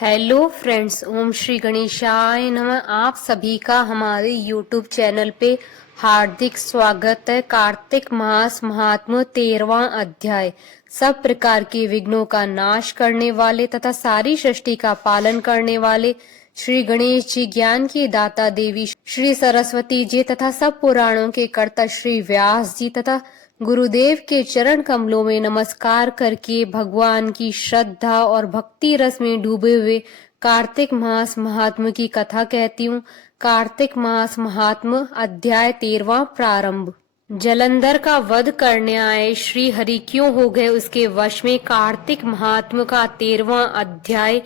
Hello friends, ओम श्री गणेशाय नमः। आप सभी का हमारे यूट्यूब चैनल पे हार्दिक स्वागत है। कार्तिक मास महात्म्य 13वां अध्याय। सब प्रकार के विघ्नों का नाश करने वाले तथा सारी सृष्टि का पालन करने वाले श्री गणेश जी, ज्ञान की दाता देवी श्री सरस्वती जी तथा सब पुराणों के कर्ता श्री व्यास जी तथा गुरुदेव के चरण कमलों में नमस्कार करके भगवान की श्रद्धा और भक्ति रस में डूबे हुए कार्तिक मास महात्म्य की कथा कहती हूँ। कार्तिक मास महात्म्य अध्याय 13वां प्रारंभ। जलंधर का वध करने आए श्री हरि क्यों हो गए उसके वश में, कार्तिक महात्म्य का 13वां अध्याय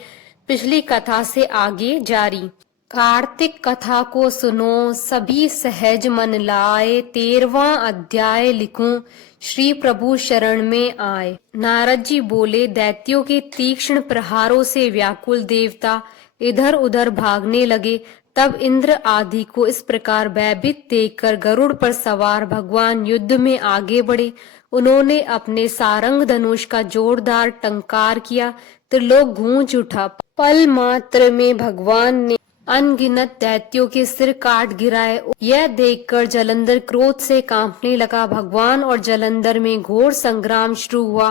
पिछली कथा से आगे जारी। कार्तिक कथा को सुनो, सभी सहज मन लाए, 13वां अध्याय लिखूं, श्री प्रभु शरण में आए। नारद जी बोले, दैत्यों के तीक्ष्ण प्रहारों से व्याकुल देवता इधर उधर भागने लगे। तब इंद्र आदि को इस प्रकार भयभीत देखकर गरुड़ पर सवार भगवान युद्ध में आगे बढ़े। उन्होंने अपने सारंग धनुष का जोरदार टंकार किया। त्रिलोक गूंज उठा। पल मात्र में भगवान ने अनगिनत दैत्यों के सिर काट गिराए। यह देखकर जलंधर क्रोध से कांपने लगा। भगवान और जलंधर में घोर संग्राम शुरू हुआ।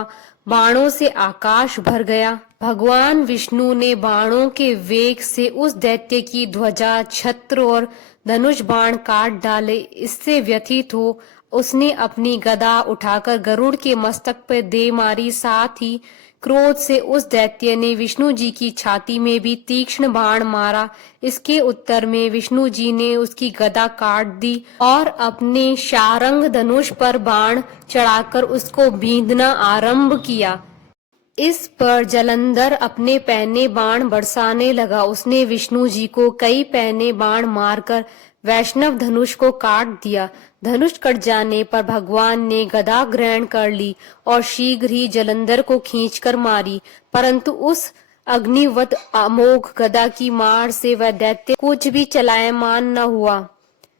बाणों से आकाश भर गया। भगवान विष्णु ने बाणों के वेग से उस दैत्य की ध्वजा, छत्र और धनुष बाण काट डाले। इससे व्यथित हो उसने अपनी गदा उठाकर गरुड़ के मस्तक पर दे मारी। साथ ही क्रोध से उस दैत्य ने विष्णु जी की छाती में भी तीक्ष्ण बाण मारा। इसके उत्तर में विष्णु जी ने उसकी गदा काट दी और अपने शारंग धनुष पर बाण चढ़ाकर उसको बींधना आरंभ किया। इस पर जलंधर अपने पैने बाण बरसाने लगा। उसने विष्णु जी को कई पैने बाण मारकर वैष्णव धनुष को काट दिया। धनुष कट जाने पर भगवान ने गदा ग्रहण कर ली और शीघ्र ही जलंधर को खींचकर मारी, परंतु उस अग्निवत अमोघ गदा की मार से वह दैत्य कुछ भी चलायमान न हुआ।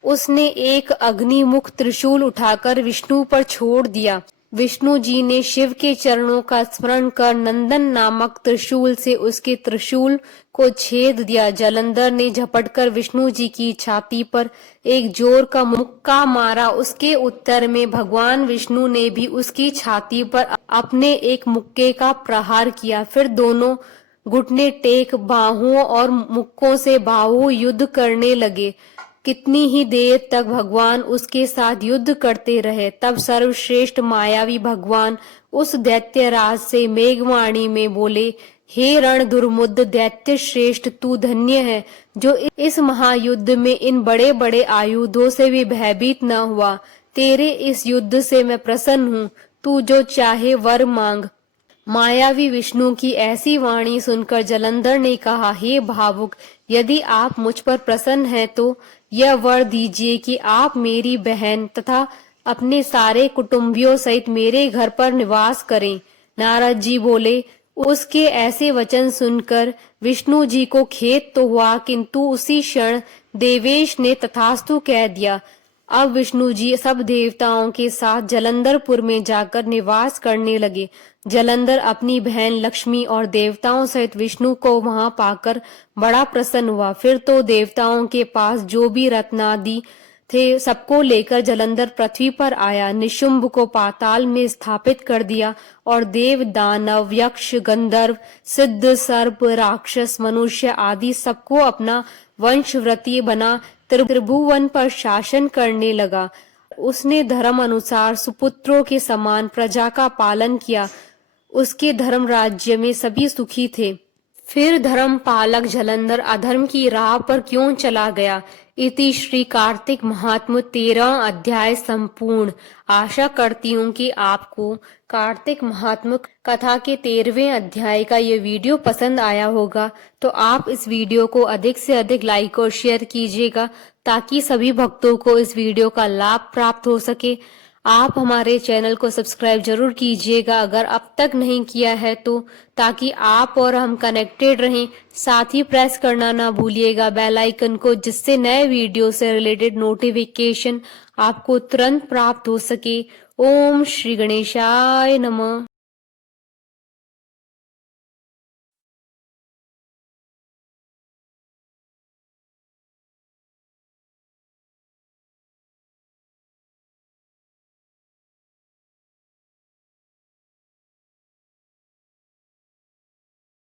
उसने एक अग्निमुख त्रिशूल उठाकर विष्णु पर छोड़ दिया। विष्णु जी ने शिव के चरणों का स्मरण कर नंदन नामक त्रिशूल से उसके त्रिशूल को छेद दिया। जलंधर ने झपटकर विष्णु जी की छाती पर एक जोर का मुक्का मारा। उसके उत्तर में भगवान विष्णु ने भी उसकी छाती पर अपने एक मुक्के का प्रहार किया। फिर दोनों घुटने टेक बाहुओं और मुक्कों से बाहु युद्ध करने लगे। कितनी ही देर तक भगवान उसके साथ युद्ध करते रहे। तब सर्वश्रेष्ठ मायावी भगवान उस दैत्य राज से मेघवाणी में बोले, हे रण दुर्मुद दैत्य श्रेष्ठ, तू धन्य है जो इस महायुद्ध में इन बड़े बड़े आयुधों से भी भयभीत न हुआ। तेरे इस युद्ध से मैं प्रसन्न हूँ। तू जो चाहे वर मांग। मायावी विष्णु की ऐसी वाणी सुनकर जलंधर ने कहा, हे भावुक, यदि आप मुझ पर प्रसन्न हैं तो यह वर दीजिए कि आप मेरी बहन तथा अपने सारे कुटुंबियों सहित मेरे घर पर निवास करें। नारद जी बोले, उसके ऐसे वचन सुनकर विष्णु जी को खेद तो हुआ, किंतु उसी क्षण देवेश ने तथास्तु कह दिया। अब विष्णु जी सब देवताओं के साथ जलंधरपुर में जाकर निवास करने लगे। जलंधर अपनी बहन लक्ष्मी और देवताओं सहित विष्णु को वहां पाकर बड़ा प्रसन्न हुआ। फिर तो देवताओं के पास जो भी रत्नादि थे सबको लेकर जलंधर पृथ्वी पर आया। निशुंभ को पाताल में स्थापित कर दिया और देव, दानव, यक्ष, गंधर्व, सिद्ध, सर्प, राक्षस, मनुष्य आदि सबको अपना वंशवृत्ति बना त्रिभुवन पर शासन करने लगा। उसने धर्म अनुसार सुपुत्रों के समान प्रजा का पालन किया। उसके धर्म राज्य में सभी सुखी थे। फिर धर्म पालक जलंधर अधर्म की राह पर क्यों चला गया। इति श्री कार्तिक महात्म्य 13 अध्याय संपूर्ण। आशा करती हूँ कि आपको कार्तिक महात्म्य कथा के 13वें अध्याय का ये वीडियो पसंद आया होगा। तो आप इस वीडियो को अधिक से अधिक लाइक और शेयर कीजिएगा ताकि सभी भक्तों को इस वीडियो का लाभ प्राप्त हो सके। आप हमारे चैनल को सब्सक्राइब जरूर कीजिएगा अगर अब तक नहीं किया है तो, ताकि आप और हम कनेक्टेड रहें। साथ ही प्रेस करना ना भूलिएगा बेल आइकन को, जिससे नए वीडियो से रिलेटेड नोटिफिकेशन आपको तुरंत प्राप्त हो सके। ओम श्री गणेशाय नमः।